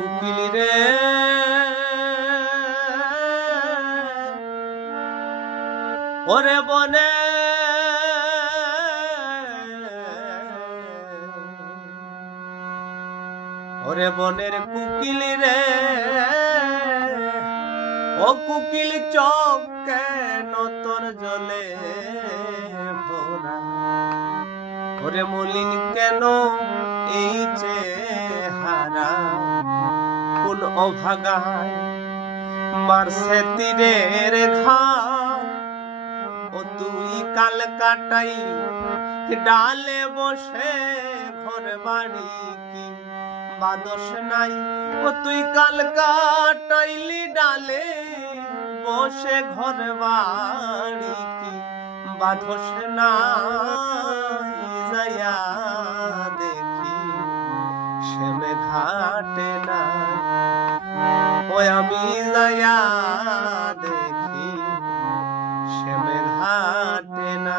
কুকিলি রে ওরে বনে ওরে বনের কুকিলি রে ও কুকিল চোখ কেন তোর জলে ভরা ওরে মলিন কেন এই চেহারা কোন অভাগায় মারছে তীরের ঘাম ও তুই কাল কাটাই ডালে বসে ঘর বাড়ি কি বাদস নাই ও তুই কাল কাটাইলি ডালে বসে ঘর বাড়ি কি বাদস নাই যায়া দেখি শ্যামে ঘাটে না ওই আমি যায়া দেখি শ্যামে ঘাটে না।